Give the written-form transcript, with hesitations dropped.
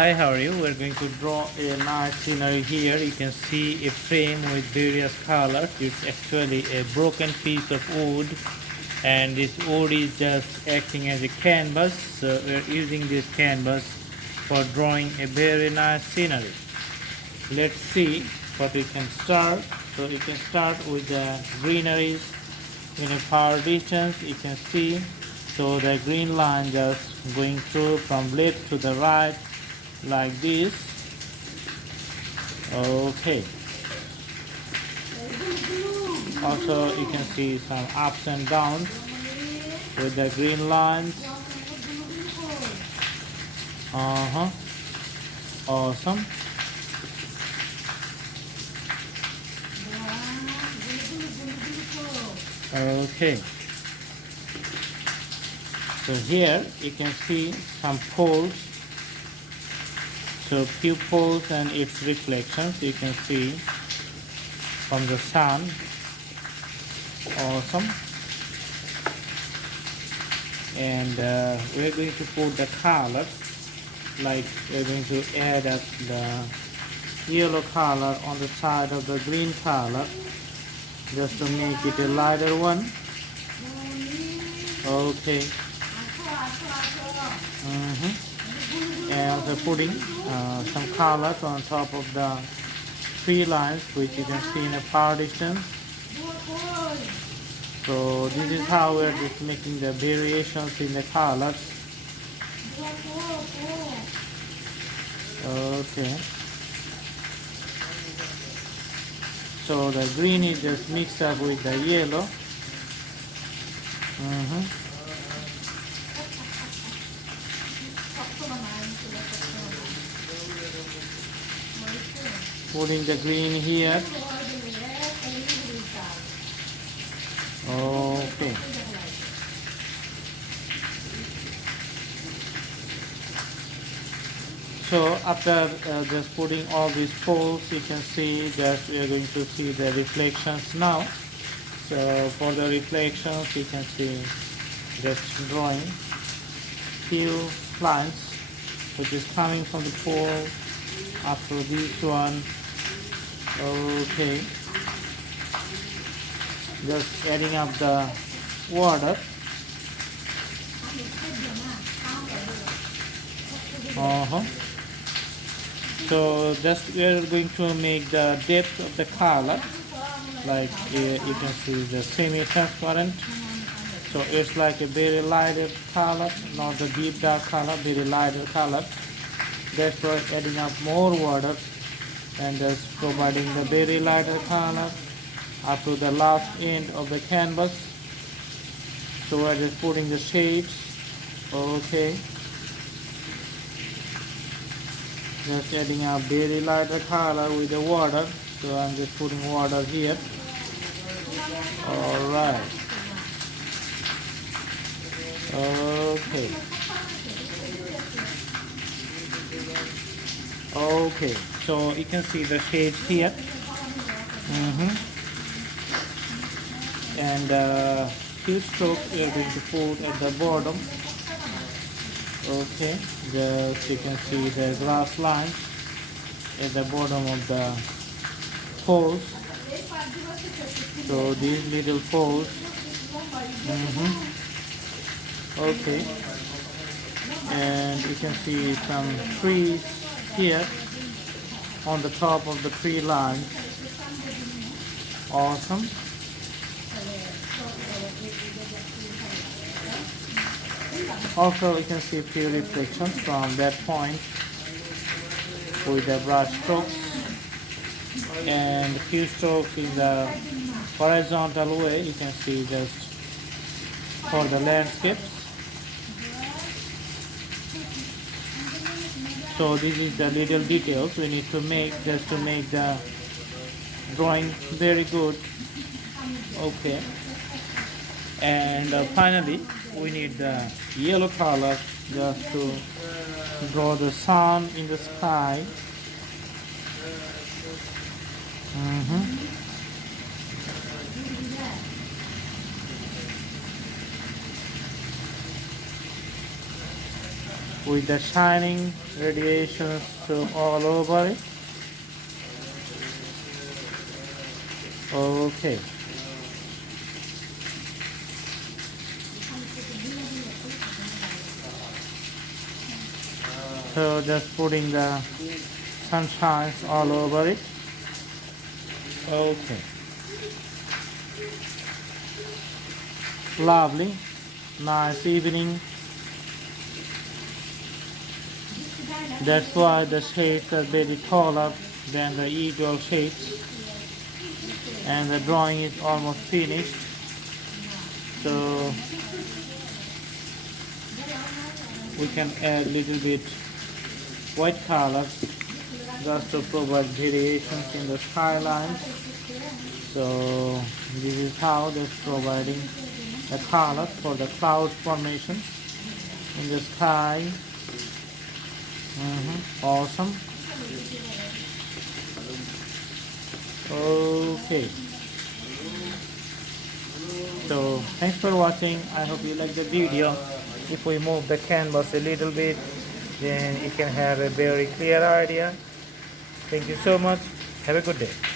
Hi, how are you? We're going to draw a nice scenery here. You can see a frame with various colors. It's actually a broken piece of wood, and this wood is just acting as a canvas. So we're using this canvas for drawing a very nice scenery. Let's see what we can start. So you can start with the greeneries in a far distance. You can see so the green line just going through from left to the right like this. Okay, also you can see some ups and downs with the green lines. Awesome. Okay, so here you can see some poles, so few poles and its reflections you can see from the sun. Awesome. And we're going to put the colors, like we're going to add up the yellow color on the side of the green color just to make it a lighter one. Okay. And also putting some colors on top of the tree lines, which you can see in a far distance. So this is how we're just making the variations in the colors. Okay. So the green is just mixed up with the yellow. Putting the green here. Okay. So after just putting all these poles, you can see that we are going to see the reflections now. So for the reflections, you can see just drawing few lines which is coming from the pole after this one. Okay, just adding up the water. So just we are going to make the depth of the color, like you can see the semi-transparent. So it's like a very lighter color, not the deep dark color, very lighter color. That's why adding up more water and just providing the very lighter color up to the last end of the canvas. So we're just putting the shapes. Okay. Just adding up very lighter color with the water. So I'm just putting water here. Alright. Okay. Okay. So you can see the shapes here. And few strokes we are going to put at the bottom. Okay, just you can see the grass lines at the bottom of the poles. So these little poles. Okay, and you can see some trees here on the top of the tree line. Awesome. Also, we can see a few reflections from that point with the brush strokes, and a few strokes in the horizontal way. You can see just for the landscapes. So this is the little details we need to make just to make the drawing very good. Okay, and finally we need the yellow color just to draw the sun in the sky. with the shining radiations to all over it. Okay. So just putting the sunshine all over it. Okay. Lovely. Nice evening. That's why the shades are very taller than the usual shades. And the drawing is almost finished. So we can add a little bit white color just to provide variations in the skylines. So this is how they're providing the color for the cloud formation in the sky. Awesome. Okay. So thanks for watching. I hope you like the video. If we move the canvas a little bit, then you can have a very clear idea. Thank you so much. Have a good day.